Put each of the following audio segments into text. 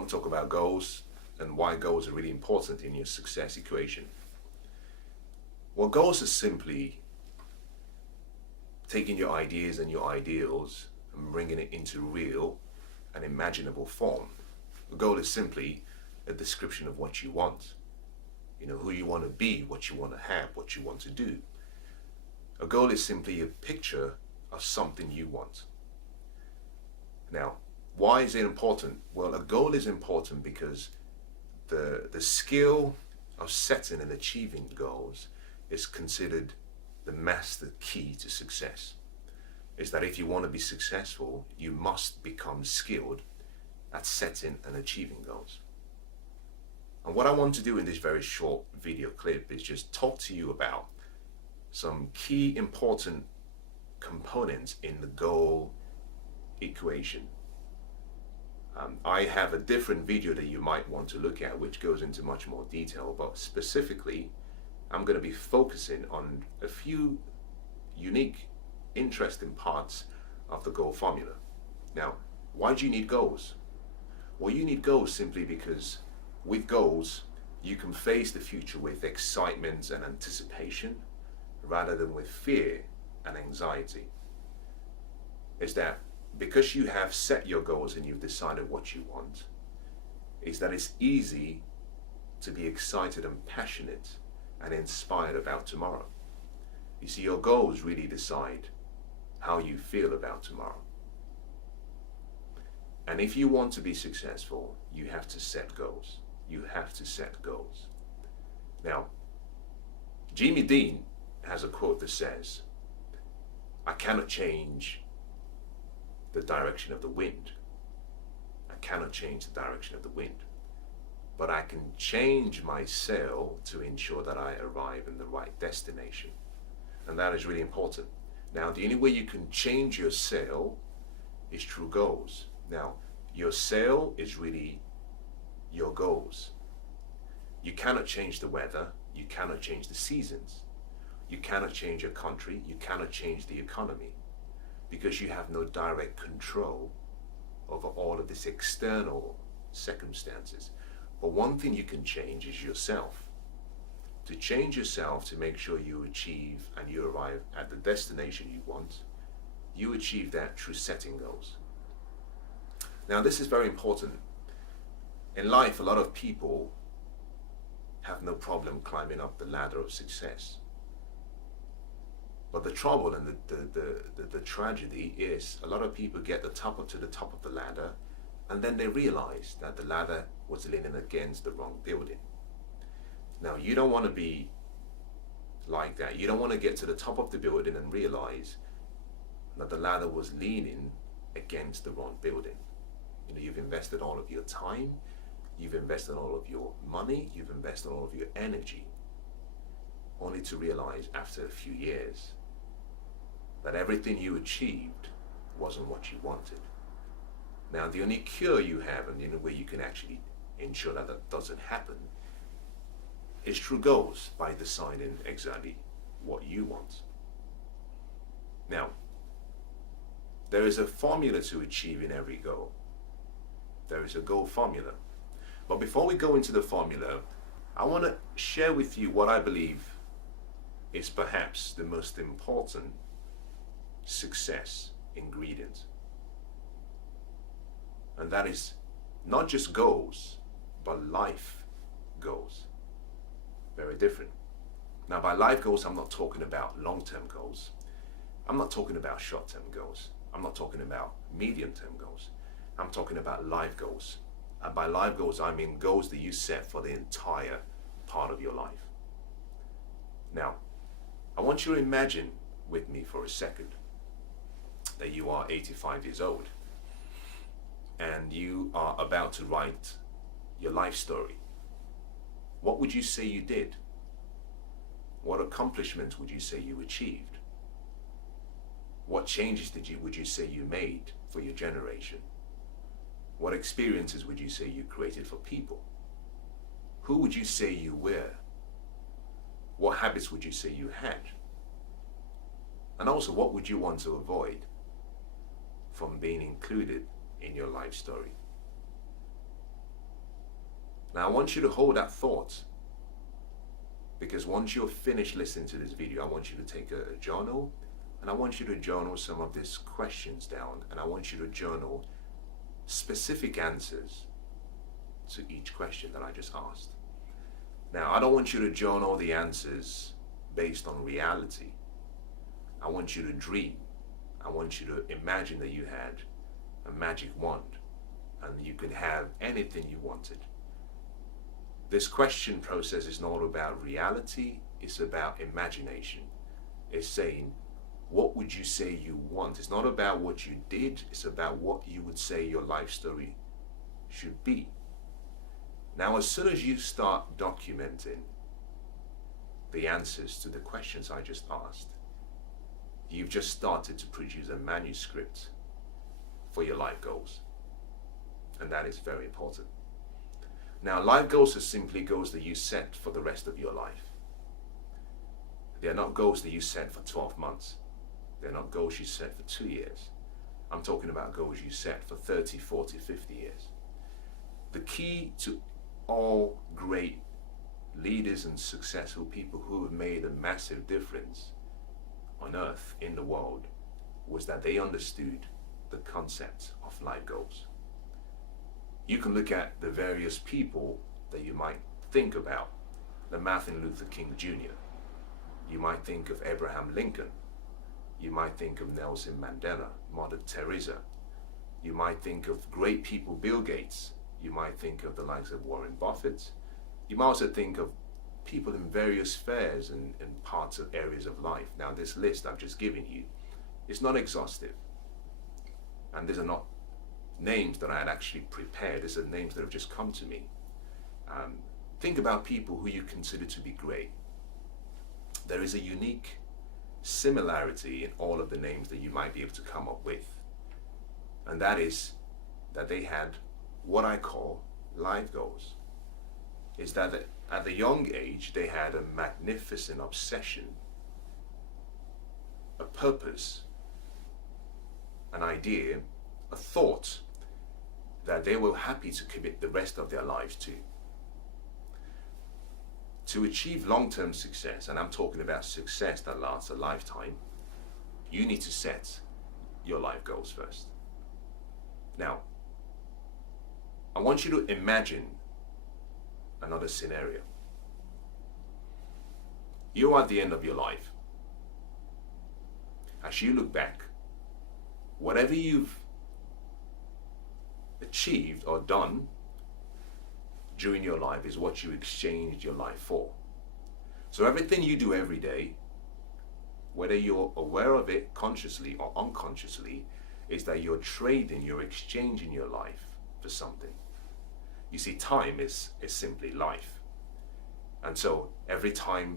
want to talk about goals and why goals are really important in your success equation. Well, goals are simply taking your ideas and your ideals and bringing it into real and imaginable form. A goal is simply a description of what you want. You know, who you want to be, what you want to have, what you want to do. A goal is simply a picture of something you want. Now, why is it important? Well, a goal is important because the skill of setting and achieving goals is considered the master key to success. Is that if you want to be successful, you must become skilled at setting and achieving goals. And what I want to do in this very short video clip is just talk to you about some key important components in the goal equation. I have a different video that you might want to look at which goes into much more detail, but specifically I'm going to be focusing on a few unique, interesting parts of the goal formula. Now, why do you need goals? Well, you need goals simply because with goals you can face the future with excitement and anticipation rather than with fear and anxiety. Is that because you have set your goals and you've decided what you want, is that it's easy to be excited and passionate and inspired about tomorrow. You see, your goals really decide how you feel about tomorrow. And if you want to be successful, you have to set goals. You have to set goals. Now, Jimmy Dean has a quote that says, "I cannot change the direction of the wind. I cannot change the direction of the wind, but I can change my sail to ensure that I arrive in the right destination." And that is really important. Now, the only way you can change your sail is through goals. Now, your sail is really your goals. You cannot change the weather. You cannot change the seasons. You cannot change your country. You cannot change the economy, because you have no direct control over all of these external circumstances. But one thing you can change is yourself. To change yourself, to make sure you achieve and you arrive at the destination you want, you achieve that through setting goals. Now, this is very important. In life, a lot of people have no problem climbing up the ladder of success. But the trouble and the tragedy is a lot of people get to the top of the ladder, and then they realize that the ladder was leaning against the wrong building. Now, you don't want to be like that. You don't want to get to the top of the building and realize that the ladder was leaning against the wrong building. You know, you've invested all of your time, you've invested all of your money, you've invested all of your energy, only to realize after a few years that everything you achieved wasn't what you wanted. Now, the only cure you have, and the only way you can actually ensure that that doesn't happen, is through goals, by deciding exactly what you want. Now, there is a formula to achieving every goal. There is a goal formula. But before we go into the formula, I want to share with you what I believe is perhaps the most important success ingredient. And that is not just goals, but life goals. Very different. Now, by life goals, I'm not talking about long-term goals. I'm not talking about short-term goals. I'm not talking about medium-term goals. I'm talking about life goals. And by life goals, I mean goals that you set for the entire part of your life. Now, I want you to imagine with me for a second that you are 85 years old and you are about to write your life story. What would you say you did? What accomplishments would you say you achieved? What changes would you say you made for your generation? What experiences would you say you created for people? Who would you say you were? What habits would you say you had? And also, what would you want to avoid from being included in your life story? Now I want you to hold that thought, because once you're finished listening to this video, I want you to take a journal, and I want you to journal some of these questions down, and I want you to journal specific answers to each question that I just asked. Now, I don't want you to journal the answers based on reality. I want you to dream. I want you to imagine that you had a magic wand and you could have anything you wanted. This question process is not about reality, it's about imagination. It's saying, what would you say you want? It's not about what you did, it's about what you would say your life story should be. Now, as soon as you start documenting the answers to the questions I just asked, you've just started to produce a manuscript for your life goals. And that is very important. Now, life goals are simply goals that you set for the rest of your life. They are not goals that you set for 12 months. They're not goals you set for 2 years. I'm talking about goals you set for 30, 40, 50 years. The key to all great leaders and successful people who have made a massive difference on earth, in the world, was that they understood the concept of life goals. You can look at the various people that you might think about, the Martin Luther King Jr. You might think of Abraham Lincoln. You might think of Nelson Mandela, Mother Teresa. You might think of great people, Bill Gates. You might think of the likes of Warren Buffett. You might also think of people in various spheres and parts of areas of life. Now, this list I've just given you is not exhaustive. And these are not names that I had actually prepared. These are names that have just come to me. Think about people who you consider to be great. There is a unique similarity in all of the names that you might be able to come up with. And that is that they had what I call life goals. Is that at a young age, they had a magnificent obsession, a purpose, an idea, a thought that they were happy to commit the rest of their lives to. To achieve long-term success, and I'm talking about success that lasts a lifetime, you need to set your life goals first. Now, I want you to imagine another scenario. You're at the end of your life. As you look back, whatever you've achieved or done during your life is what you exchanged your life for. So everything you do every day, whether you're aware of it consciously or unconsciously, is that you're trading, you're exchanging your life for something. You see, time is simply life. And so every time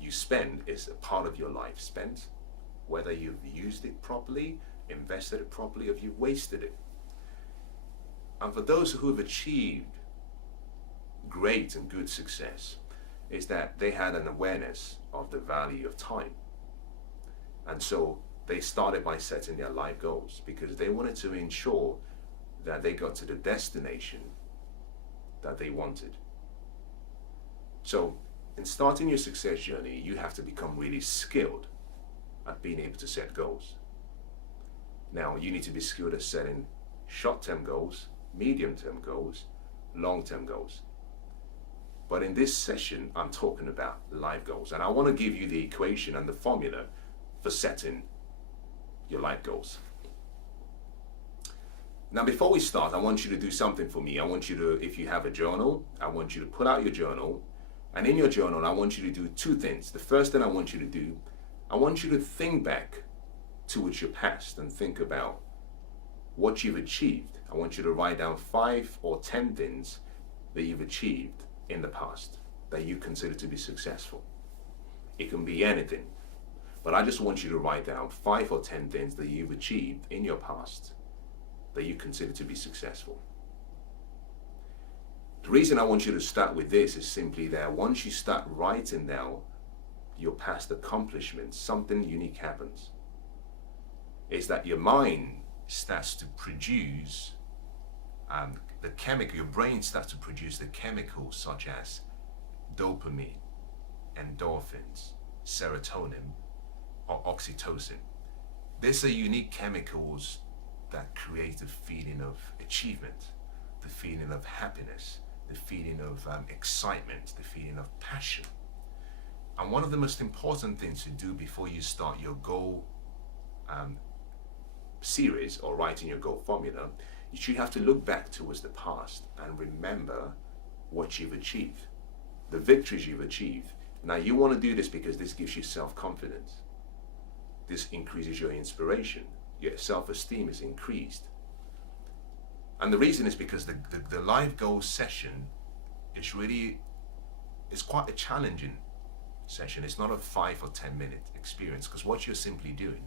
you spend is a part of your life spent, whether you've used it properly, invested it properly, or you've wasted it. And for those who have achieved great and good success, is that they had an awareness of the value of time. And so they started by setting their life goals because they wanted to ensure that they got to the destination that they wanted. So in starting your success journey, you have to become really skilled at being able to set goals. Now, you need to be skilled at setting short-term goals, medium-term goals, long-term goals. But in this session, I'm talking about life goals. And I want to give you the equation and the formula for setting your life goals. Now, before we start, I want you to do something for me. I want you to, if you have a journal, I want you to pull out your journal. And in your journal, I want you to do two things. The first thing I want you to do, I want you to think back towards your past and think about what you've achieved. I want you to write down 5 or 10 things that you've achieved in the past that you consider to be successful. It can be anything, but I just want you to write down 5 or 10 things that you've achieved in your past that you consider to be successful. The reason I want you to start with this is simply that once you start writing down your past accomplishments, something unique happens. Is that your mind starts to produce your brain starts to produce the chemicals such as dopamine, endorphins, serotonin, or oxytocin. These are unique chemicals that create the feeling of achievement, the feeling of happiness, the feeling of excitement, the feeling of passion. And one of the most important things to do before you start your goal series or writing your goal formula, you should have to look back towards the past and remember what you've achieved, the victories you've achieved. Now, you want to do this because this gives you self-confidence. This increases your inspiration. Your self-esteem is increased. And the reason is because the life goals session is quite a challenging session. It's not a 5 or 10 minute experience, because what you're simply doing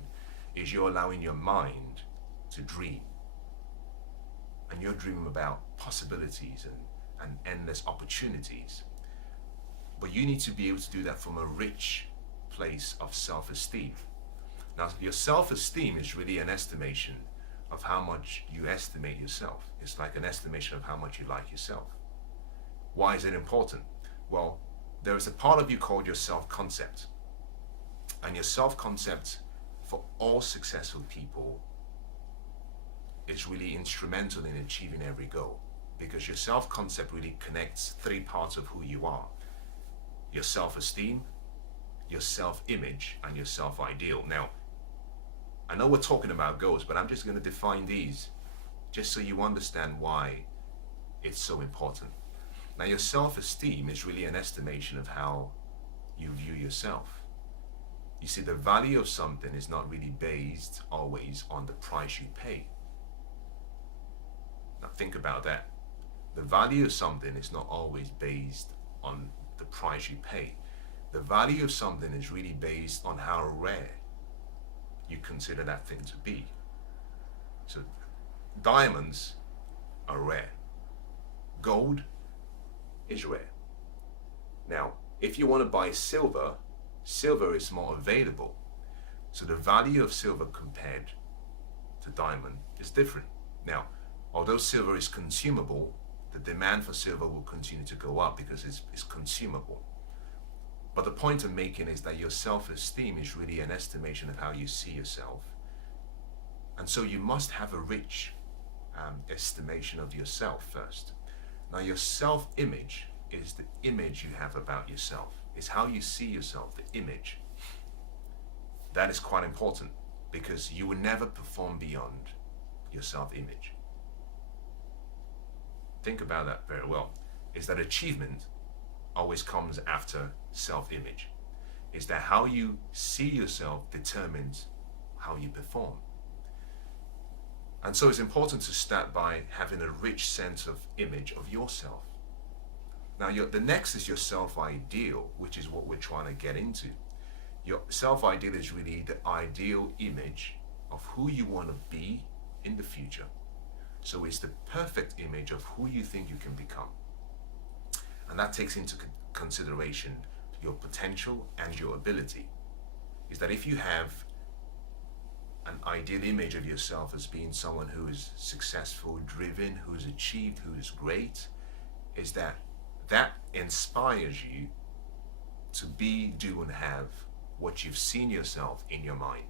is you're allowing your mind to dream. And you're dreaming about possibilities and endless opportunities. But you need to be able to do that from a rich place of self-esteem. Now, your self-esteem is really an estimation of how much you estimate yourself. It's like an estimation of how much you like yourself. Why is it important? Well, there is a part of you called your self-concept. And your self-concept for all successful people is really instrumental in achieving every goal, because your self-concept really connects 3 parts of who you are: your self-esteem, your self-image, and your self-ideal. Now, I know we're talking about goals, but I'm just going to define these just so you understand why it's so important. Now, your self-esteem is really an estimation of how you view yourself. You see, the value of something is not really based always on the price you pay. Now, think about that. The value of something is not always based on the price you pay. The value of something is really based on how rare you consider that thing to be. So diamonds are rare. Gold is rare. Now, if you want to buy silver, silver is more available. So the value of silver compared to diamond is different. Now, although silver is consumable, the demand for silver will continue to go up because it's consumable. But the point I'm making is that your self-esteem is really an estimation of how you see yourself. And so you must have a rich estimation of yourself first. Now, your self-image is the image you have about yourself. It's how you see yourself, the image. That is quite important, because you will never perform beyond your self-image. Think about that very well. Is that achievement always comes after self-image? Is that how you see yourself determines how you perform? And so it's important to start by having a rich sense of image of yourself. Now, the next is your self-ideal, which is what we're trying to get into. Your self-ideal is really the ideal image of who you want to be in the future. So it's the perfect image of who you think you can become. And that takes into consideration your potential and your ability. Is that if you have an ideal image of yourself as being someone who is successful, driven, who has achieved, who is great, is that inspires you to be, do, and have what you've seen yourself in your mind.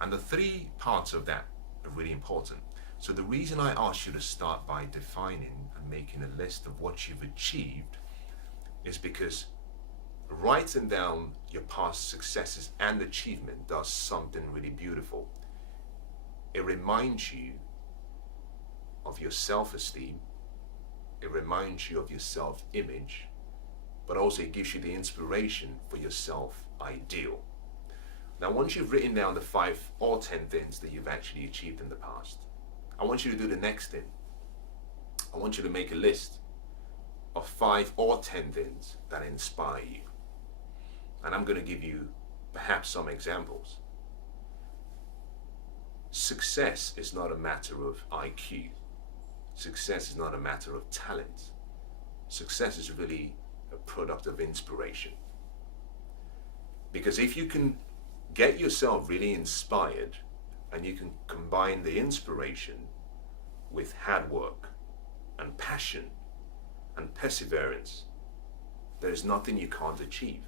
And the 3 parts of that are really important. So the reason I asked you to start by defining and making a list of what you've achieved is because writing down your past successes and achievement does something really beautiful. It reminds you of your self-esteem. It reminds you of your self-image, but also it gives you the inspiration for your self-ideal. Now, once you've written down the 5 or 10 things that you've actually achieved in the past, I want you to do the next thing. I want you to make a list of 5 or 10 things that inspire you. And I'm going to give you perhaps some examples. Success is not a matter of IQ. Success is not a matter of talent. Success is really a product of inspiration. Because if you can get yourself really inspired and you can combine the inspiration with hard work, and passion and perseverance, there is nothing you can't achieve.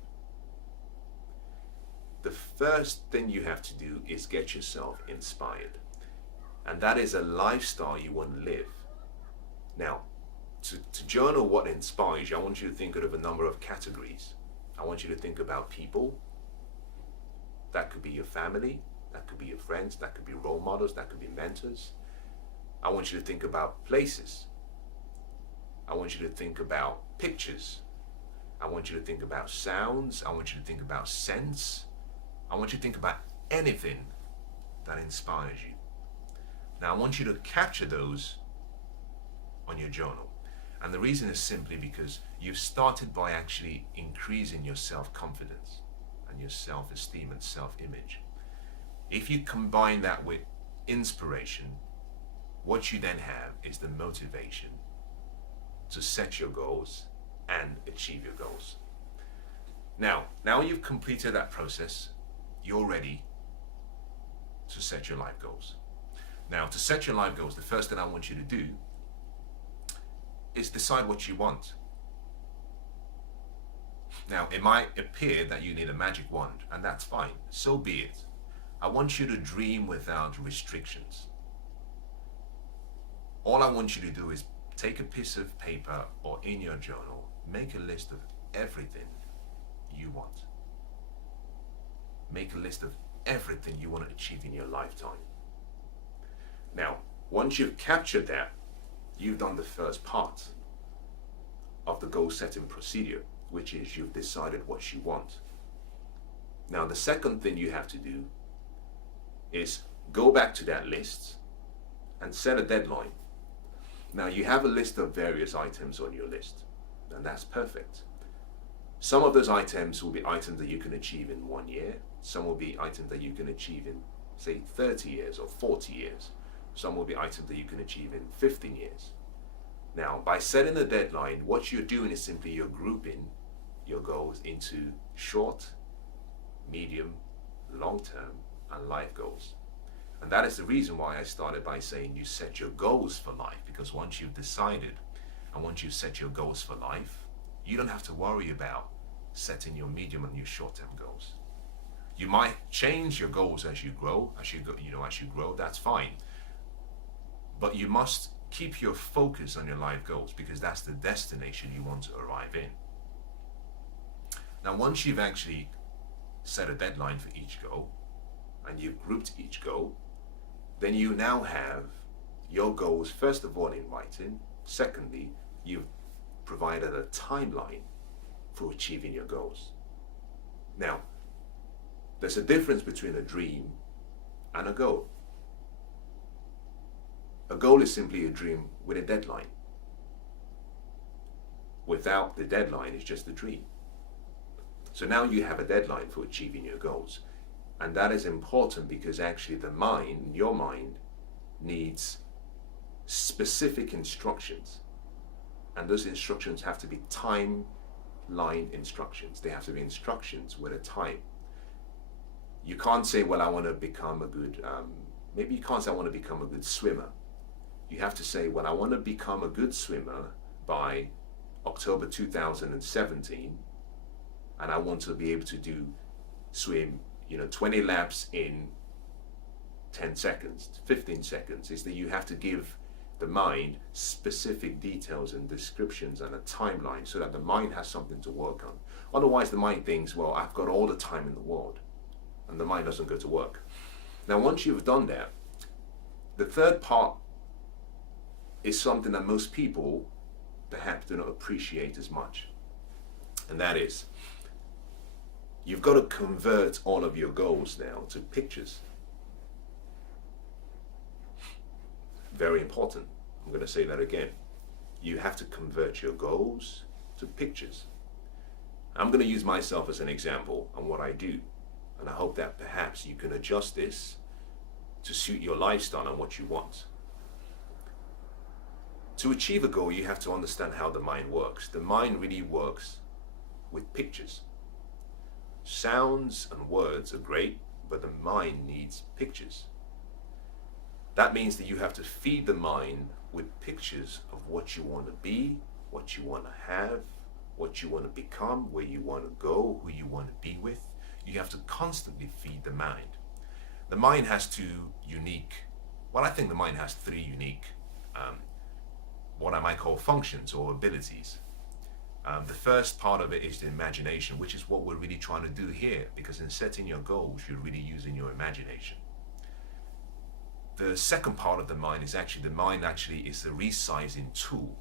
The first thing you have to do is get yourself inspired. And that is a lifestyle you want to live. Now, to journal what inspires you, I want you to think of a number of categories. I want you to think about people. That could be your family, that could be your friends, that could be role models, that could be mentors. I want you to think about places. I want you to think about pictures. I want you to think about sounds. I want you to think about scents. I want you to think about anything that inspires you. Now, I want you to capture those on your journal. And the reason is simply because you've started by actually increasing your self-confidence and your self-esteem and self-image. If you combine that with inspiration, what you then have is the motivation to set your goals and achieve your goals. Now you've completed that process, you're ready to set your life goals. Now, to set your life goals, the first thing I want you to do is decide what you want. Now, it might appear that you need a magic wand, and that's fine. So be it. I want you to dream without restrictions. All I want you to do is take a piece of paper or in your journal, make a list of everything you want. Make a list of everything you want to achieve in your lifetime. Now, once you've captured that, you've done the first part of the goal setting procedure, which is you've decided what you want. Now, the second thing you have to do is go back to that list and set a deadline. Now, you have a list of various items on your list, and that's perfect. Some of those items will be items that you can achieve in 1 year. Some will be items that you can achieve in, say, 30 years or 40 years. Some will be items that you can achieve in 15 years. Now, by setting a deadline, what you're doing is simply you're grouping your goals into short, medium, long-term, and life goals. And that is the reason why I started by saying you set your goals for life, because once you've decided and once you've set your goals for life, you don't have to worry about setting your medium and your short-term goals. You might change your goals as you grow, as you grow, that's fine. But you must keep your focus on your life goals, because that's the destination you want to arrive in. Now, once you've actually set a deadline for each goal and you've grouped each goal, then you now have your goals, first of all, in writing. Secondly, you've provided a timeline for achieving your goals. Now, there's a difference between a dream and a goal. A goal is simply a dream with a deadline. Without the deadline, it's just a dream. So now you have a deadline for achieving your goals. And that is important because actually your mind needs specific instructions. And those instructions have to be timeline instructions. They have to be instructions with a time. You can't say, well, I want to become a good, maybe you can't say I want to become a good swimmer. You have to say, well, I want to become a good swimmer by October 2017, and I want to be able to swim 20 laps in 10 seconds, 15 seconds. Is that you have to give the mind specific details and descriptions and a timeline so that the mind has something to work on. Otherwise, the mind thinks, well, I've got all the time in the world, and the mind doesn't go to work. Now, once you've done that, the third part is something that most people perhaps do not appreciate as much. And that is, you've got to convert all of your goals now to pictures. Very important. I'm going to say that again. You have to convert your goals to pictures. I'm going to use myself as an example on what I do. And I hope that perhaps you can adjust this to suit your lifestyle and what you want. To achieve a goal, you have to understand how the mind works. The mind really works with pictures. Sounds and words are great, but the mind needs pictures. That means that you have to feed the mind with pictures of what you want to be, what you want to have, what you want to become, where you want to go, who you want to be with. You have to constantly feed the mind. The mind has I think the mind has three unique, what I might call functions or abilities. The first part of it is the imagination, which is what we're really trying to do here, because in setting your goals, you're really using your imagination. The second part of the mind is actually is a resizing tool.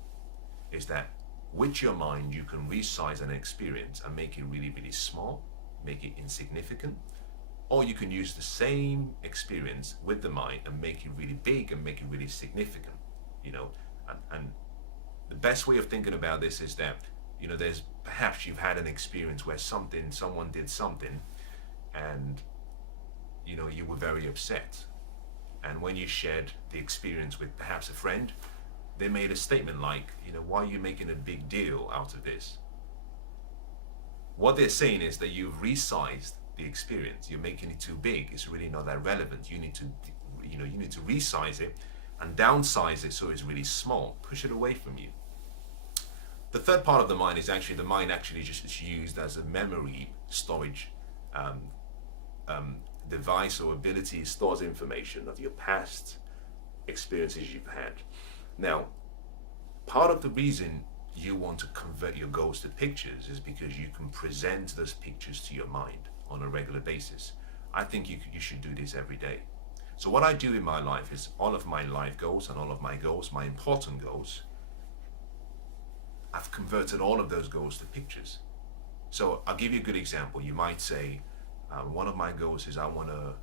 Is that with your mind, you can resize an experience and make it really, really small, make it insignificant, or you can use the same experience with the mind and make it really big and make it really significant, and the best way of thinking about this is that, there's perhaps you've had an experience where someone did something, and, you were very upset. And when you shared the experience with perhaps a friend, they made a statement like, why are you making a big deal out of this? What they're saying is that you've resized the experience. You're making it too big. It's really not that relevant. You need to resize it and downsize it so it's really small. Push it away from you. The third part of the mind is actually just used as a memory storage device or ability. It stores information of your past experiences you've had. Now, part of the reason you want to convert your goals to pictures is because you can present those pictures to your mind on a regular basis. I think you should do this every day. So what I do in my life is all of my life goals and all of my goals, my important goals, I've converted all of those goals to pictures. So I'll give you a good example. You might say, one of my goals is I want to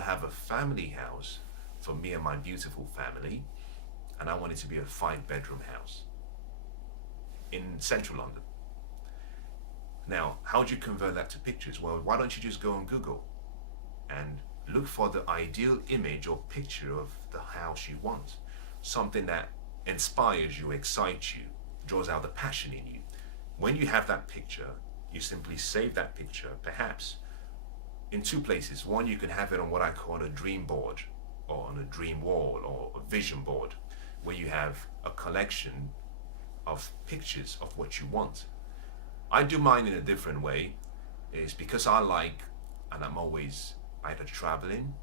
have a family house for me and my beautiful family, and I want it to be a 5-bedroom house in central London. Now, how do you convert that to pictures? Well, why don't you just go on Google and look for the ideal image or picture of the house you want, something that inspires you, excites you, draws out the passion in you. When you have that picture, you simply save that picture, perhaps in two places. One, you can have it on what I call a dream board, or on a dream wall, or a vision board, where you have a collection of pictures of what you want. I do mine in a different way. It's because and I'm always either traveling,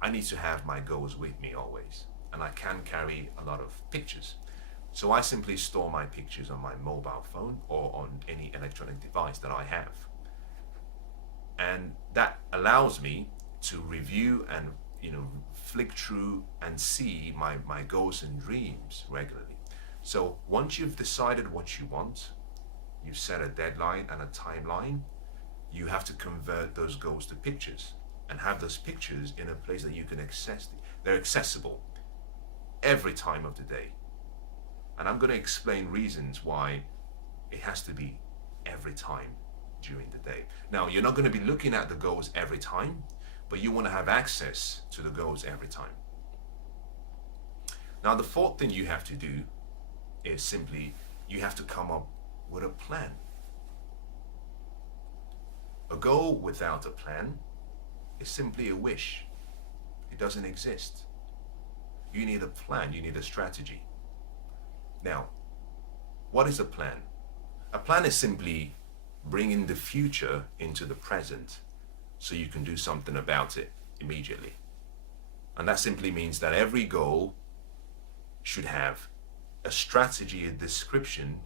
I need to have my goals with me always, and I can carry a lot of pictures. So I simply store my pictures on my mobile phone or on any electronic device that I have. And that allows me to review and flick through and see my goals and dreams regularly. So once you've decided what you want, you've set a deadline and a timeline, you have to convert those goals to pictures and have those pictures in a place that you can access. They're accessible every time of the day. And I'm going to explain reasons why it has to be every time during the day. Now, you're not going to be looking at the goals every time, but you want to have access to the goals every time. Now, the fourth thing you have to do is simply, you have to come up with a plan. A goal without a plan is simply a wish. It doesn't exist. You need a plan, you need a strategy. Now, what is a plan? A plan is simply bringing the future into the present so you can do something about it immediately. And that simply means that every goal should have a strategy, a description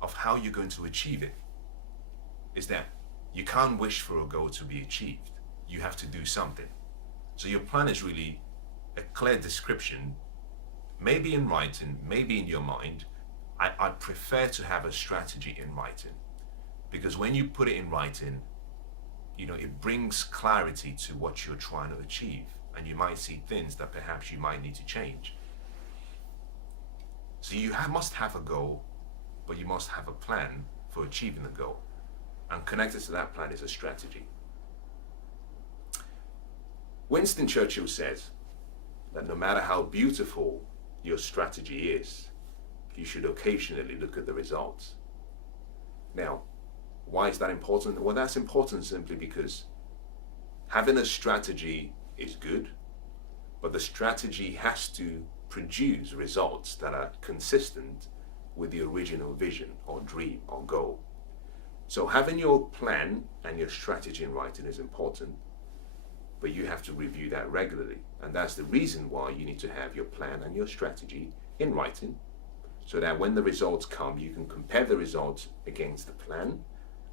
of how you're going to achieve it. Is that you can't wish for a goal to be achieved. You have to do something. So your plan is really a clear description, maybe in writing, maybe in your mind. I prefer to have a strategy in writing, because when you put it in writing, it brings clarity to what you're trying to achieve, and you might see things that perhaps you might need to change. So you must have a goal, but you must have a plan for achieving the goal, and connected to that plan is a strategy. Winston Churchill says that no matter how beautiful your strategy is, you should occasionally look at the results. Now, why is that important? Well, that's important simply because having a strategy is good, but the strategy has to produce results that are consistent with the original vision or dream or goal. So having your plan and your strategy in writing is important, but you have to review that regularly. And that's the reason why you need to have your plan and your strategy in writing, so that when the results come, you can compare the results against the plan,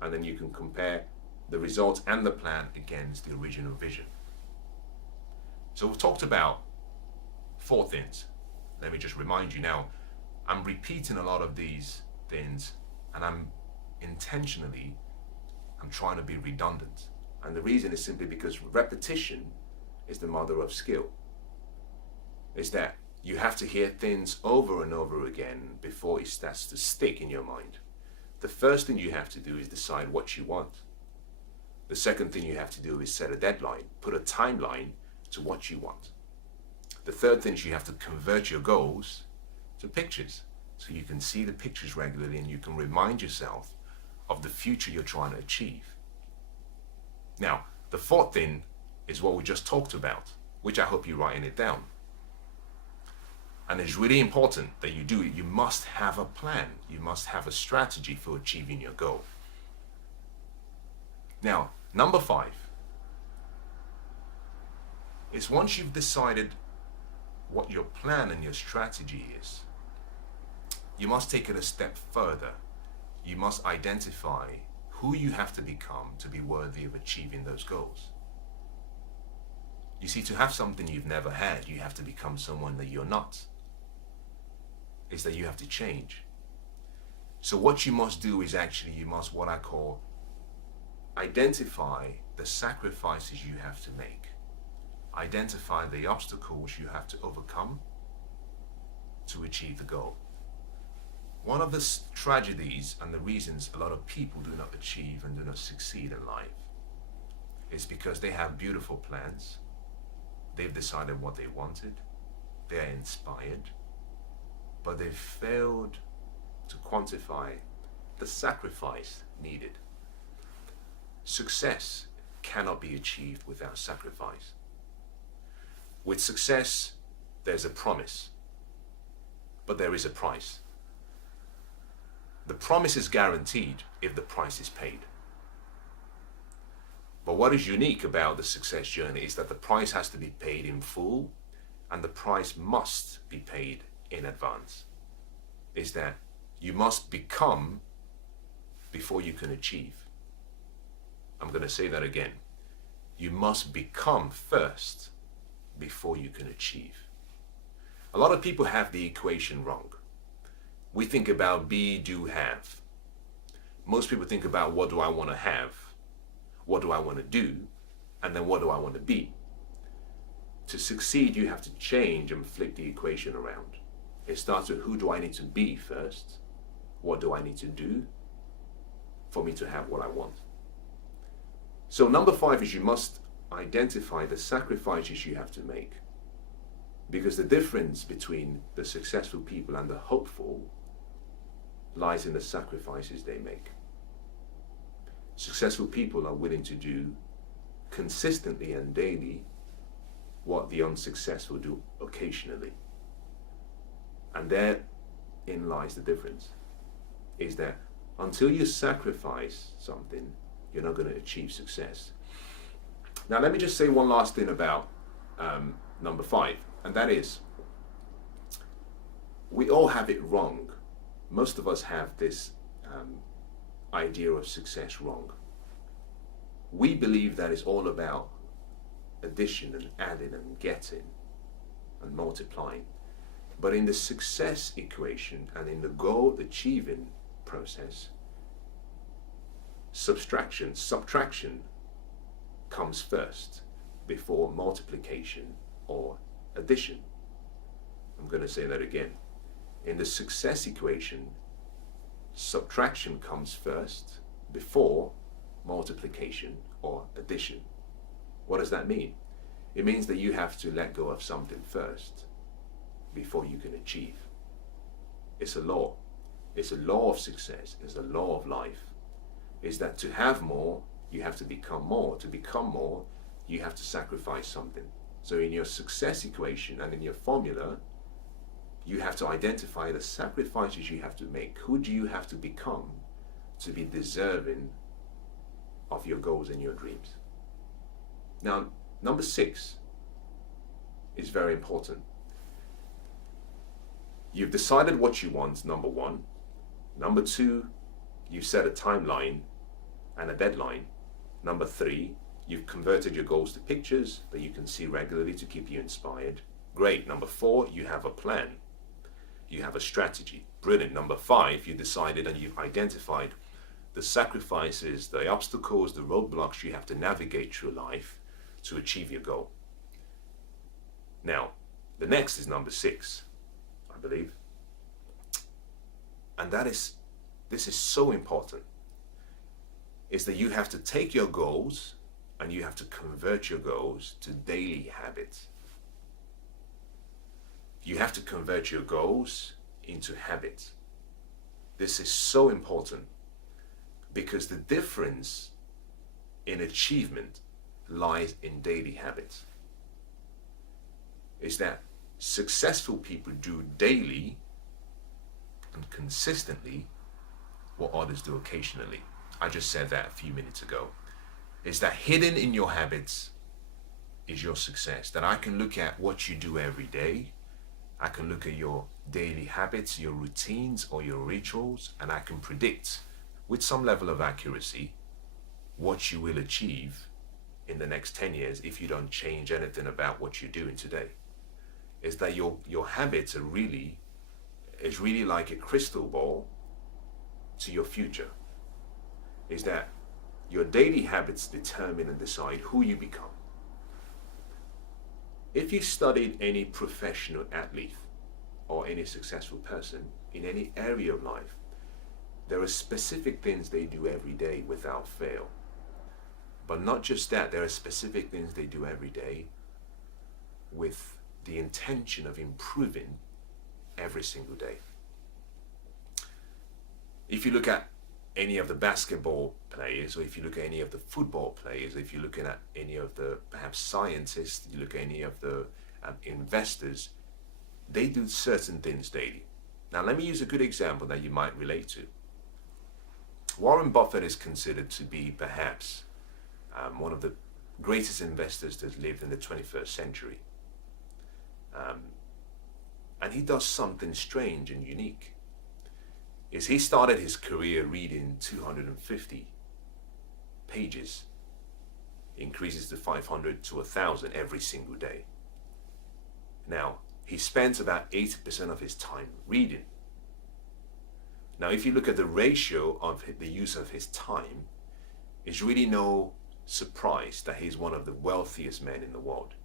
and then you can compare the results and the plan against the original vision. So we've talked about 4 things. Let me just remind you now, I'm repeating a lot of these things, and I'm trying to be redundant. And the reason is simply because repetition is the mother of skill. Is that you have to hear things over and over again before it starts to stick in your mind. The first thing you have to do is decide what you want. The second thing you have to do is set a deadline, put a timeline to what you want. The third thing is you have to convert your goals to pictures, so you can see the pictures regularly and you can remind yourself of the future you're trying to achieve. Now, the 4th thing is what we just talked about, which I hope you're writing it down. And it's really important that you do it. You must have a plan. You must have a strategy for achieving your goal. Now, number 5 is, once you've decided what your plan and your strategy is, you must take it a step further. You must identify who you have to become to be worthy of achieving those goals. You see, to have something you've never had, you have to become someone that you're not. It's that you have to change. So what you must do is actually, you must, what I call, identify the sacrifices you have to make. Identify the obstacles you have to overcome to achieve the goal. One of the tragedies and the reasons a lot of people do not achieve and do not succeed in life is because they have beautiful plans. They've decided what they wanted. They're inspired, but they've failed to quantify the sacrifice needed. Success cannot be achieved without sacrifice. With success, there's a promise, but there is a price. The promise is guaranteed if the price is paid. But what is unique about the success journey is that the price has to be paid in full, and the price must be paid in advance. Is that you must become before you can achieve. I'm going to say that again. You must become first before you can achieve. A lot of people have the equation wrong. We think about be, do, have. Most people think about, what do I want to have? What do I want to do? And then what do I want to be? To succeed, you have to change and flip the equation around. It starts with, who do I need to be first? What do I need to do for me to have what I want? So number 5 is, you must identify the sacrifices you have to make. Because the difference between the successful people and the hopeful lies in the sacrifices they make. Successful people are willing to do consistently and daily what the unsuccessful do occasionally. And therein lies the difference, is that until you sacrifice something, you're not going to achieve success. Now let me just say one last thing about number 5, and that is, we all have it wrong. Most of us have this idea of success wrong. We believe that it's all about addition and adding and getting and multiplying. But in the success equation and in the goal achieving process, subtraction comes first before multiplication or addition. I'm going to say that again. In the success equation, subtraction comes first before multiplication or addition. What does that mean? It means that you have to let go of something first before you can achieve. It's a law. It's a law of success. It's a law of life. Is that to have more, you have to become more. To become more, you have to sacrifice something. So in your success equation and in your formula, you have to identify the sacrifices you have to make. Who do you have to become to be deserving of your goals and your dreams? Now, number 6 is very important. You've decided what you want, number 1. Number 2, you've set a timeline and a deadline. Number 3, you've converted your goals to pictures that you can see regularly to keep you inspired. Great. Number 4, you have a plan. You have a strategy. Brilliant. Number 5, you decided and you've identified the sacrifices, the obstacles, the roadblocks you have to navigate through life to achieve your goal. Now, the next is number 6, I believe. And this is so important, is that you have to take your goals and you have to convert your goals to daily habits. You have to convert your goals into habits. This is so important because the difference in achievement lies in daily habits. Is that successful people do daily and consistently what others do occasionally. I just said that a few minutes ago. Is that hidden in your habits is your success. That I can look at what you do every day. I can look at your daily habits, your routines or your rituals, and I can predict with some level of accuracy what you will achieve in the next 10 years if you don't change anything about what you're doing today. Is that your habits are really like a crystal ball to your future. Is that your daily habits determine and decide who you become. If you studied any professional athlete or any successful person in any area of life, there are specific things they do every day without fail. But not just that, there are specific things they do every day with the intention of improving every single day. If you look at any of the basketball players, or if you look at any of the football players, if you're looking at any of the perhaps scientists, you look at any of the investors, they do certain things daily. Now let me use a good example that you might relate to. Warren Buffett is considered to be perhaps one of the greatest investors that's lived in the 21st century. And he does something strange and unique. Is he started his career reading 250 pages, increases to 500 to 1,000 every single day. Now, he spends about 80% of his time reading. Now, if you look at the ratio of the use of his time, it's really no surprise that he's one of the wealthiest men in the world.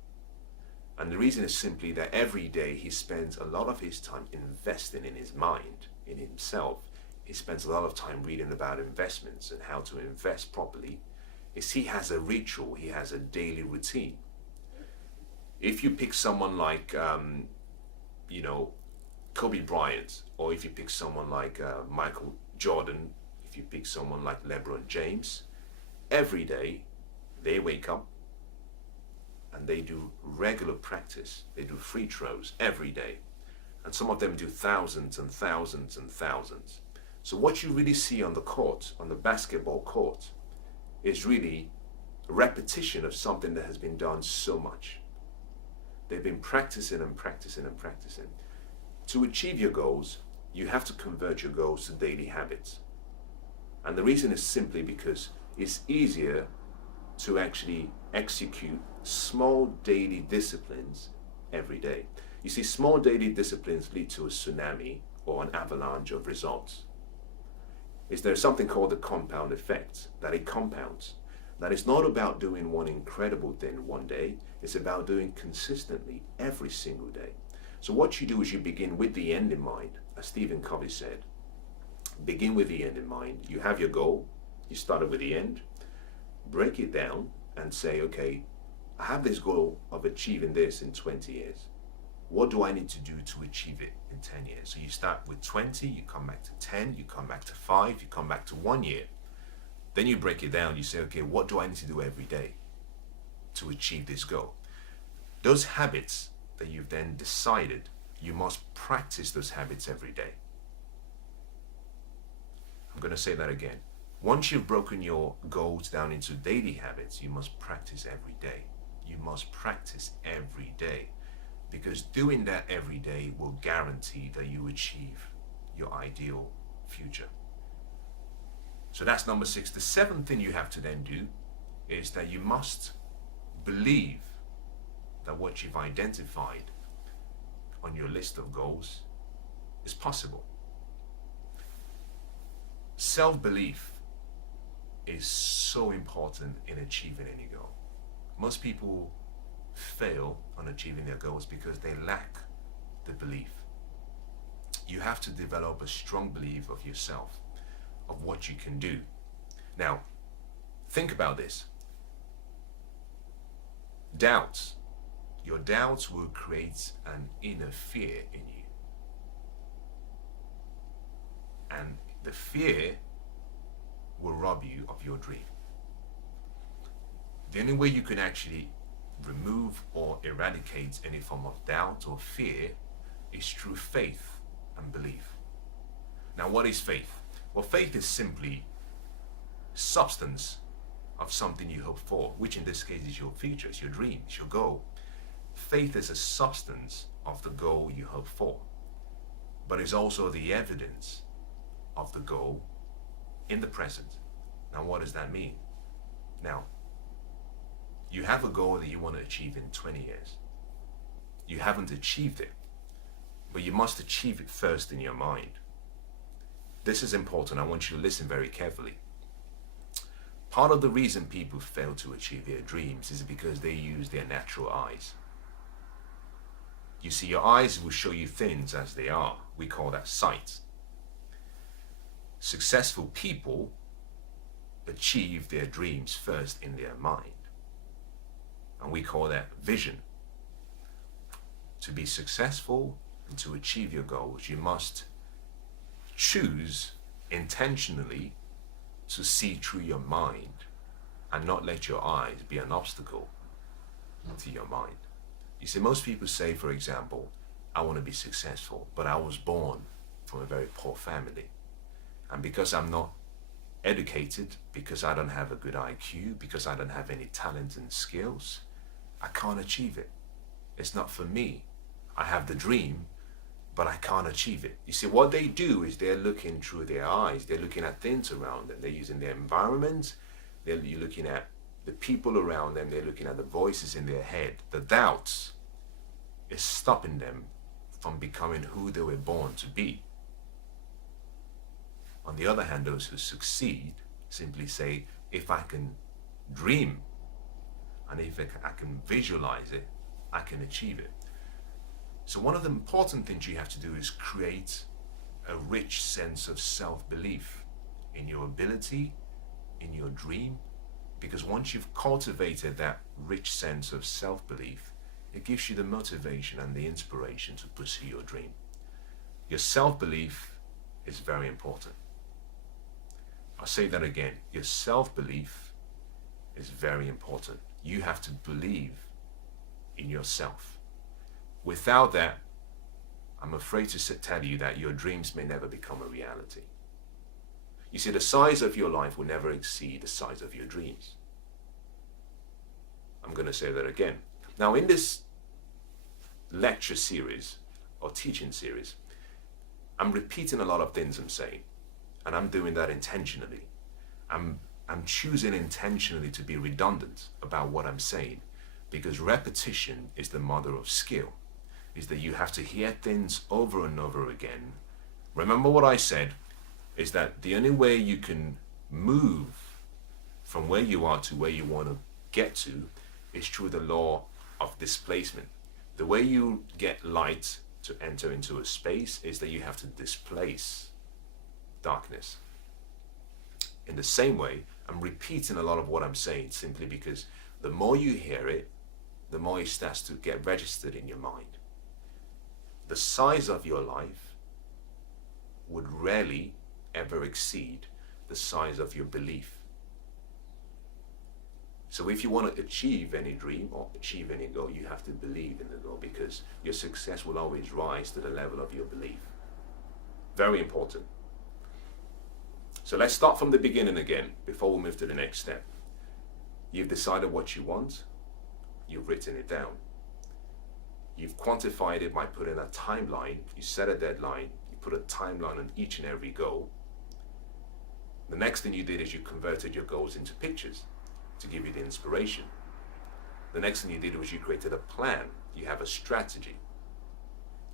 And the reason is simply that every day he spends a lot of his time investing in his mind, in himself. He spends a lot of time reading about investments and how to invest properly. He has a ritual, he has a daily routine. If you pick someone like, Kobe Bryant, or if you pick someone like Michael Jordan, if you pick someone like LeBron James, every day they wake up and they do regular practice. They do free throws every day. And some of them do thousands and thousands and thousands. So what you really see on the court, on the basketball court, is really a repetition of something that has been done so much. They've been practicing and practicing and practicing. To achieve your goals, you have to convert your goals to daily habits. And the reason is simply because it's easier to actually execute small daily disciplines every day. You see, small daily disciplines lead to a tsunami or an avalanche of results. Is there something called the compound effect, that it compounds? That it's not about doing one incredible thing one day, it's about doing consistently every single day. So what you do is you begin with the end in mind, as Stephen Covey said. Begin with the end in mind. You have your goal, you started with the end, break it down and say, okay, I have this goal of achieving this in 20 years. What do I need to do to achieve it in 10 years? So you start with 20, you come back to 10, you come back to 5, you come back to 1 year. Then you break it down, you say, okay, what do I need to do every day to achieve this goal? Those habits that you've then decided, you must practice those habits every day. I'm going to say that again. Once you've broken your goals down into daily habits, you must practice every day. You must practice every day, because doing that every day will guarantee that you achieve your ideal future. So that's number 6. The 7th thing you have to then do is that you must believe that what you've identified on your list of goals is possible. Self-belief is so important in achieving any goal. Most people fail on achieving their goals because they lack the belief. You have to develop a strong belief of yourself, of what you can do. Now, think about this. Doubts. Your doubts will create an inner fear in you. And the fear will rob you of your dream. The only way you can actually remove or eradicate any form of doubt or fear is through faith and belief. Now, what is faith? Well, faith is simply substance of something you hope for, which in this case is your future, it's your dream, it's your goal. Faith is a substance of the goal you hope for, but it's also the evidence of the goal in the present. Now, what does that mean? Now, you have a goal that you want to achieve in 20 years. You haven't achieved it, but you must achieve it first in your mind. This is important. I want you to listen very carefully. Part of the reason people fail to achieve their dreams is because they use their natural eyes. You see, your eyes will show you things as they are. We call that sight. Successful people achieve their dreams first in their mind, and we call that vision. To be successful and to achieve your goals, you must choose intentionally to see through your mind and not let your eyes be an obstacle to your mind. You see, most people say, for example, I want to be successful, but I was born from a very poor family. And because I'm not educated, because I don't have a good IQ, because I don't have any talent and skills, I can't achieve it. It's not for me. I have the dream, but I can't achieve it. You see, what they do is they're looking through their eyes. They're looking at things around them. They're using their environment. You're looking at the people around them. They're looking at the voices in their head. The doubts is stopping them from becoming who they were born to be. On the other hand, those who succeed simply say, if I can dream and if I can visualize it, I can achieve it. So one of the important things you have to do is create a rich sense of self-belief in your ability, in your dream, because once you've cultivated that rich sense of self-belief, it gives you the motivation and the inspiration to pursue your dream. Your self-belief is very important. I'll say that again. Your self-belief is very important. You have to believe in yourself. Without that, I'm afraid to tell you that your dreams may never become a reality. You see, the size of your life will never exceed the size of your dreams. I'm going to say that again. Now, in this lecture series or teaching series, I'm repeating a lot of things I'm saying, and I'm doing that intentionally. I'm choosing intentionally to be redundant about what I'm saying, because repetition is the mother of skill. Is that you have to hear things over and over again. Remember what I said, is that the only way you can move from where you are to where you want to get to is through the law of displacement. The way you get light to enter into a space is that you have to displace darkness. In the same way, I'm repeating a lot of what I'm saying simply because the more you hear it, the more it starts to get registered in your mind. The size of your life would rarely ever exceed the size of your belief. So if you want to achieve any dream or achieve any goal, you have to believe in the goal, because your success will always rise to the level of your belief. Very important. So let's start from the beginning again before we move to the next step. You've decided what you want. You've written it down. You've quantified it by putting a timeline. You set a deadline. You put a timeline on each and every goal. The next thing you did is you converted your goals into pictures to give you the inspiration. The next thing you did was you created a plan. You have a strategy.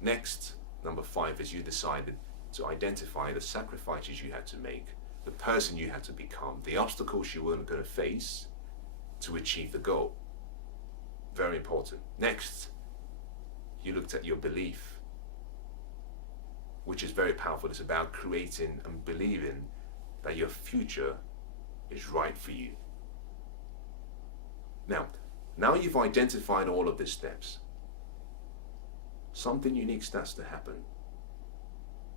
Next, number 5, is you decided to identify the sacrifices you had to make, the person you had to become, the obstacles you weren't going to face to achieve the goal. Very important. Next, you looked at your belief, which is very powerful. It's about creating and believing that your future is right for you. Now you've identified all of these steps, something unique starts to happen.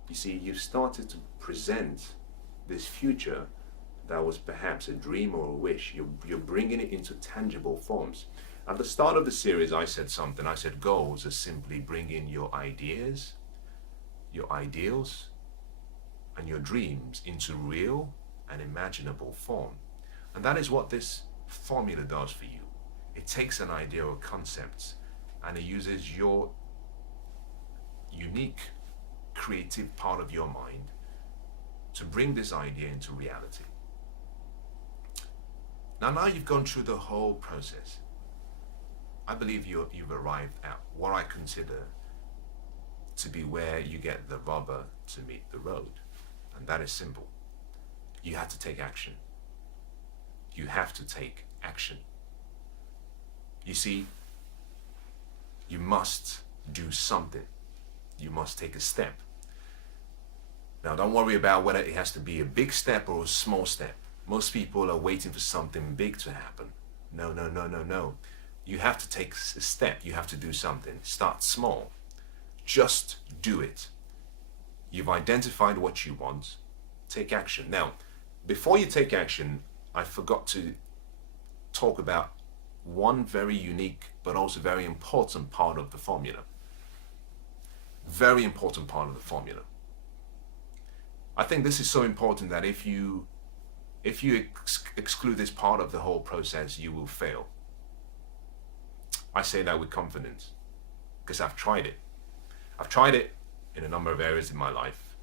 You see, you've started to present this future that was perhaps a dream or a wish. You're bringing it into tangible forms. At the start of the series, I said something. I said goals are simply bringing your ideas, your ideals, and your dreams into real and imaginable form. And that is what this formula does for you. It takes an idea or concept and it uses your unique creative part of your mind to bring this idea into reality. Now you've gone through the whole process. I believe you've arrived at what I consider to be where you get the rubber to meet the road. And that is simple. You have to take action. You have to take action. You see, you must do something. You must take a step. Now, don't worry about whether it has to be a big step or a small step. Most people are waiting for something big to happen. No. You have to take a step. You have to do something. Start small. Just do it. You've identified what you want. Take action. Now, before you take action, I forgot to talk about one very unique but also very important part of the formula. Very important part of the formula. I think this is so important that if you exclude this part of the whole process, you will fail. I say that with confidence because I've tried it. I've tried it in a number of areas in my life,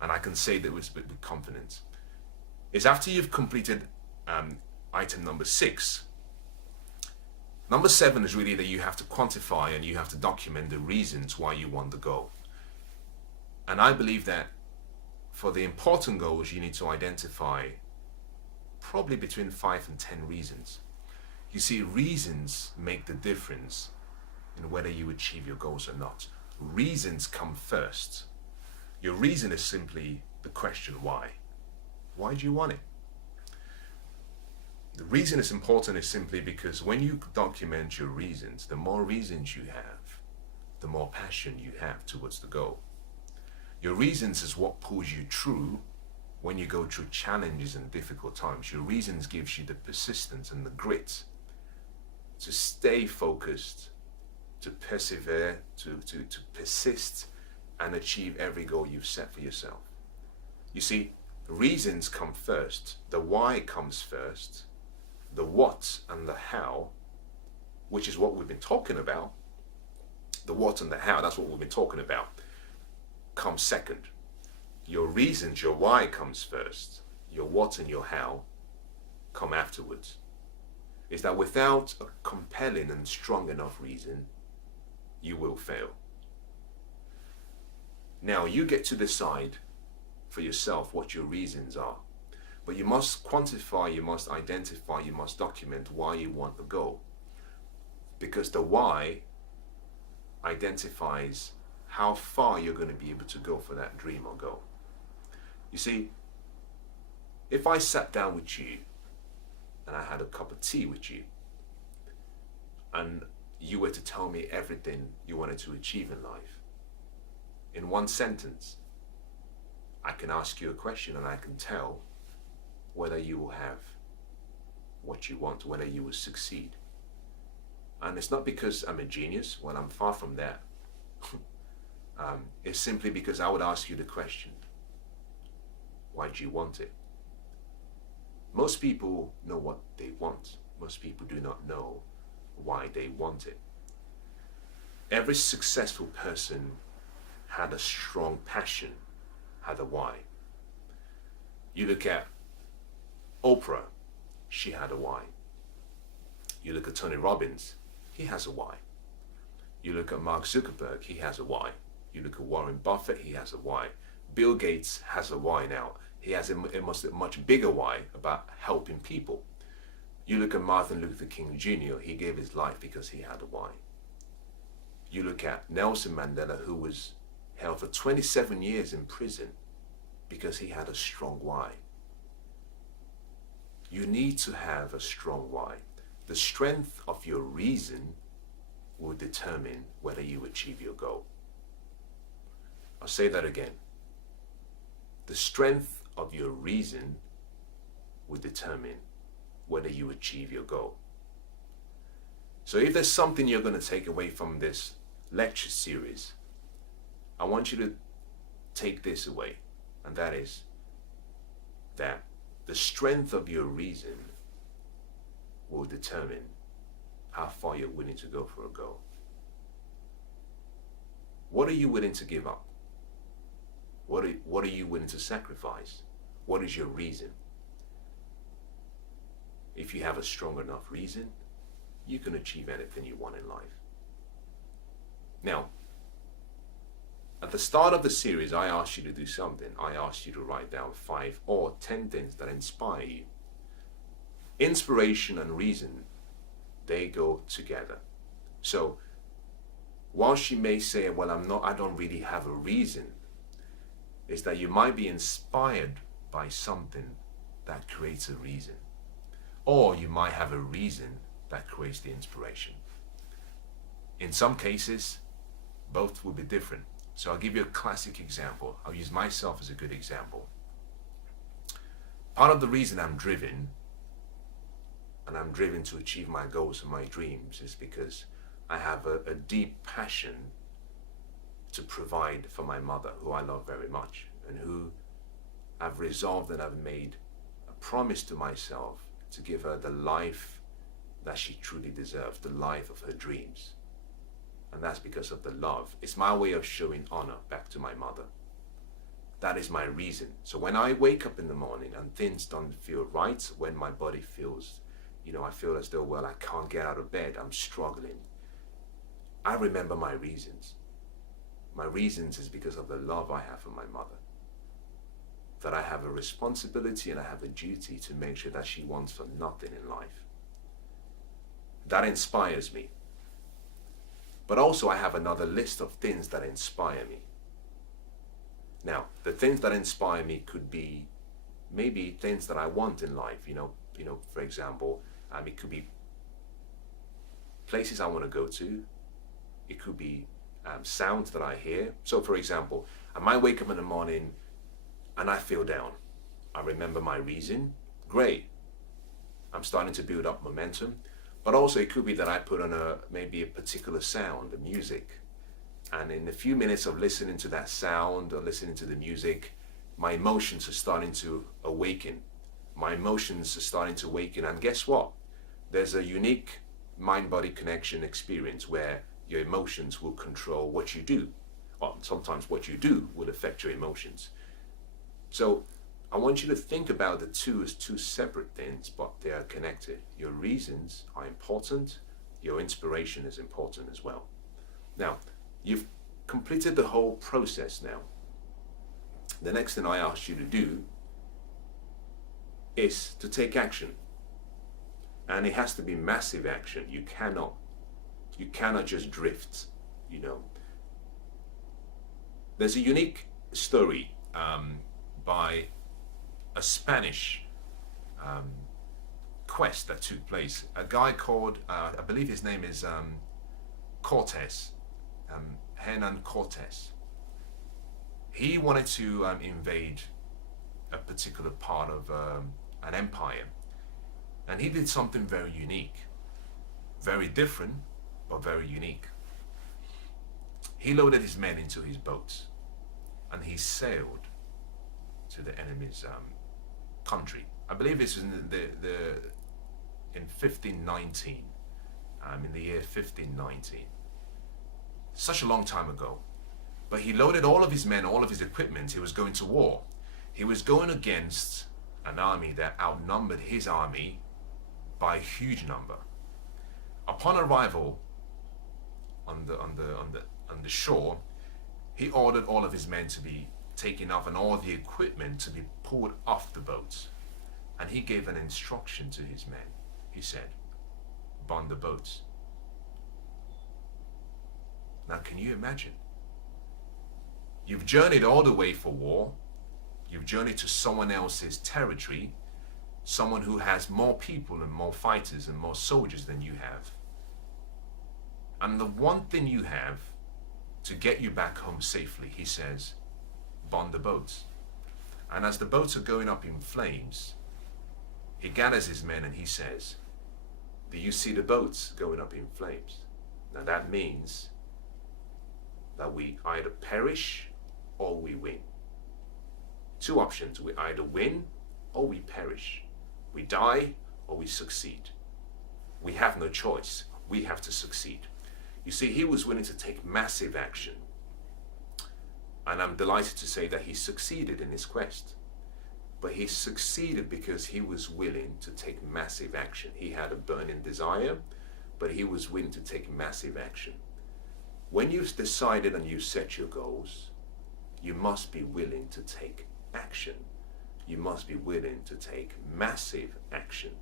and I can say that with confidence. It's after you've completed item number 6. Number 7 is really that you have to quantify and you have to document the reasons why you want the goal. And I believe that for the important goals, you need to identify probably between 5 and 10 reasons. You see, reasons make the difference in whether you achieve your goals or not. Reasons come first. Your reason is simply the question why. Why do you want it? The reason it's important is simply because when you document your reasons, the more reasons you have, the more passion you have towards the goal. Your reasons is what pulls you through when you go through challenges and difficult times. Your reasons gives you the persistence and the grit to stay focused, to persevere, to persist and achieve every goal you've set for yourself. You see, reasons come first, the why comes first, the what and the how, which is what we've been talking about, the what and the how, that's what we've been talking about, comes second. Your reasons, your why comes first, your what and your how come afterwards. Is that without a compelling and strong enough reason, you will fail. Now you get to decide for yourself what your reasons are. But you must quantify, you must identify, you must document why you want the goal. Because the why identifies how far you're going to be able to go for that dream or goal. You see, if I sat down with you and I had a cup of tea with you and you were to tell me everything you wanted to achieve in life, in one sentence, I can ask you a question and I can tell whether you will have what you want, whether you will succeed. And it's not because I'm a genius. Well, I'm far from that. It's simply because I would ask you the question, why do you want it? Most people know what they want. Most people do not know why they want it. Every successful person had a strong passion, had a why. You look at Oprah, she had a why. You look at Tony Robbins, he has a why. You look at Mark Zuckerberg, he has a why. You look at Warren Buffett, he has a why. Bill Gates has a why now. He has a much bigger why about helping people. You look at Martin Luther King Jr., he gave his life because he had a why. You look at Nelson Mandela, who was held for 27 years in prison because he had a strong why. You need to have a strong why. The strength of your reason will determine whether you achieve your goal. I'll say that again. The strength of your reason will determine whether you achieve your goal. So if there's something you're going to take away from this lecture series, I want you to take this away, and that is that the strength of your reason will determine how far you're willing to go for a goal. What are you willing to give up? What are you willing to sacrifice? What is your reason? If you have a strong enough reason, you can achieve anything you want in life. Now, at the start of the series, I asked you to do something. I asked you to write down 5 or 10 things that inspire you. Inspiration and reason, they go together. So, whilst you may say, well, I don't really have a reason, is that you might be inspired by something that creates a reason. Or you might have a reason that creates the inspiration. In some cases, both will be different. So I'll give you a classic example. I'll use myself as a good example. Part of the reason I'm driven, and I'm driven to achieve my goals and my dreams, is because I have a deep passion to provide for my mother, who I love very much, and who I've resolved and I've made a promise to myself to give her the life that she truly deserves, the life of her dreams. And that's because of the love. It's my way of showing honor back to my mother. That is my reason. So when I wake up in the morning and things don't feel right, when my body feels, I feel as though, well, I can't get out of bed, I'm struggling, I remember my reasons. My reasons is because of the love I have for my mother. That I have a responsibility and I have a duty to make sure that she wants for nothing in life. That inspires me. But also I have another list of things that inspire me. Now, the things that inspire me could be maybe things that I want in life. For example, it could be places I want to go to. It could be sounds that I hear. So for example, I might wake up in the morning and I feel down. I remember my reason. Great. I'm starting to build up momentum. But also it could be that I put on maybe a particular sound, a music. And in a few minutes of listening to that sound or listening to the music, my emotions are starting to awaken. My emotions are starting to awaken. And guess what? There's a unique mind-body connection experience where your emotions will control what you do. Well, sometimes what you do will affect your emotions. So I want you to think about the two as two separate things, but they are connected. Your reasons are important. Your inspiration is important as well. Now, you've completed the whole process now. The next thing I ask you to do is to take action. And it has to be massive action. You cannot just drift, There's a unique story by a Spanish quest that took place. A guy called, I believe his name is Cortes, Hernan Cortes. He wanted to invade a particular part of an empire. And he did something very unique, very different, but very unique. He loaded his men into his boats and he sailed to the enemy's country. I believe this was in 1519, in the year 1519. Such a long time ago. But he loaded all of his men, all of his equipment. He was going to war. He was going against an army that outnumbered his army by a huge number. Upon arrival on the shore, he ordered all of his men to be taken off and all the equipment to be pulled off the boats. And he gave an instruction to his men. He said, "Burn the boats." Now, can you imagine? You've journeyed all the way for war. You've journeyed to someone else's territory, someone who has more people and more fighters and more soldiers than you have. And the one thing you have to get you back home safely, he says, burn the boats. And as the boats are going up in flames, he gathers his men and he says, "Do you see the boats going up in flames?" Now that means that we either perish or we win. Two options: we either win or we perish. We die or we succeed. We have no choice. We have to succeed. You see, he was willing to take massive action. And I'm delighted to say that he succeeded in his quest. But he succeeded because he was willing to take massive action. He had a burning desire, but he was willing to take massive action. When you've decided and you've set your goals, you must be willing to take action. You must be willing to take massive action.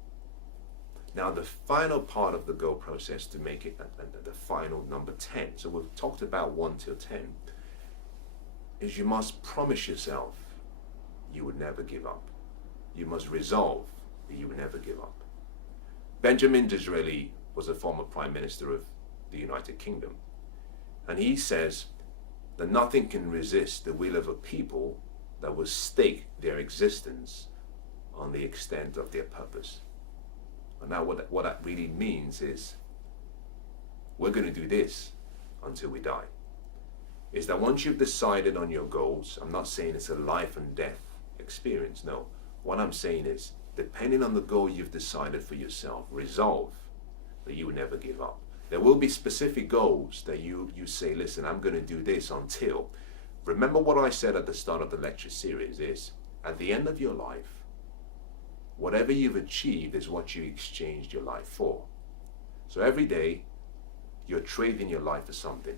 Now, the final part of the goal process to make it the final number 10, so we've talked about 1 till 10, is you must promise yourself you would never give up. You must resolve that you would never give up. Benjamin Disraeli was a former Prime Minister of the United Kingdom. And he says that nothing can resist the will of a people that will stake their existence on the extent of their purpose. And now what that really means is we're going to do this until we die. Is that once you've decided on your goals, I'm not saying it's a life and death experience, no. What I'm saying is, depending on the goal you've decided for yourself, resolve that you will never give up. There will be specific goals that you say, listen, I'm going to do this until. Remember what I said at the start of the lecture series is, at the end of your life, whatever you've achieved is what you exchanged your life for. So every day, you're trading your life for something.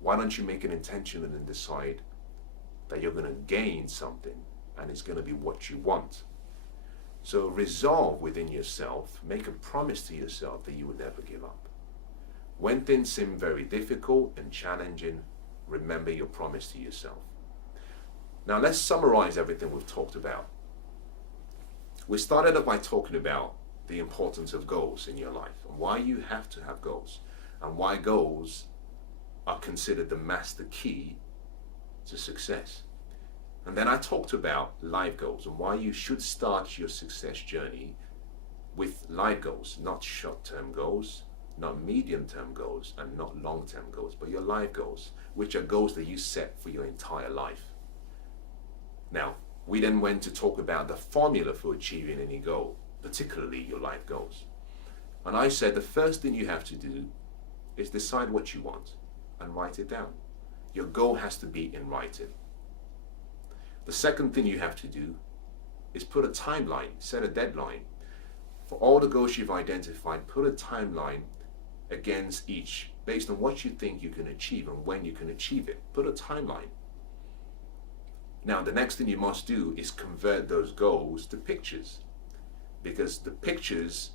Why don't you make an intention and then decide that you're going to gain something and it's going to be what you want? So resolve within yourself, make a promise to yourself that you will never give up. When things seem very difficult and challenging, remember your promise to yourself. Now let's summarize everything we've talked about. We started off by talking about the importance of goals in your life and why you have to have goals and why goals are considered the master key to success. And then I talked about life goals and why you should start your success journey with life goals, not short-term goals, not medium-term goals, and not long-term goals, but your life goals, which are goals that you set for your entire life. Now, we then went to talk about the formula for achieving any goal, particularly your life goals. And I said the first thing you have to do is decide what you want and write it down. Your goal has to be in writing. The second thing you have to do is put a timeline, set a deadline. For all the goals you've identified, put a timeline against each based on what you think you can achieve and when you can achieve it. Put a timeline. Now, the next thing you must do is convert those goals to pictures, because the pictures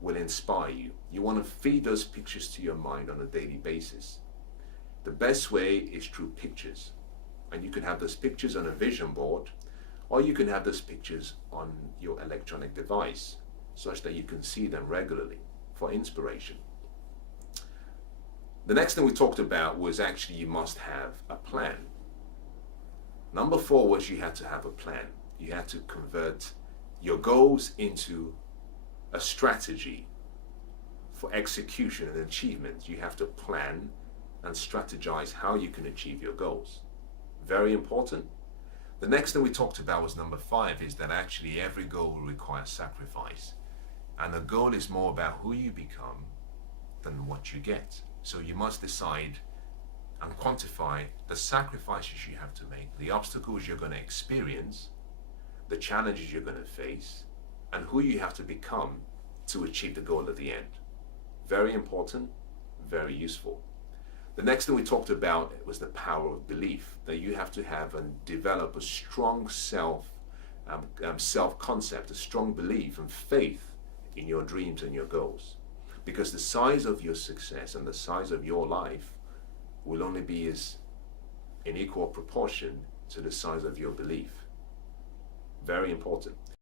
will inspire you. You want to feed those pictures to your mind on a daily basis. The best way is through pictures. And you can have those pictures on a vision board, or you can have those pictures on your electronic device, such that you can see them regularly for inspiration. The next thing we talked about was actually you must have a plan. Number 4 was you had to have a plan. You had to convert your goals into a strategy for execution and achievement. You have to plan and strategize how you can achieve your goals. Very important. The next thing we talked about was number 5, is that actually every goal will require sacrifice. And the goal is more about who you become than what you get. So you must decide and quantify the sacrifices you have to make, the obstacles you're going to experience, the challenges you're going to face, and who you have to become to achieve the goal at the end. Very important, very useful. The next thing we talked about was the power of belief, that you have to have and develop a strong self-concept, a strong belief and faith in your dreams and your goals. Because the size of your success and the size of your life will only be as in equal proportion to the size of your belief. Very important.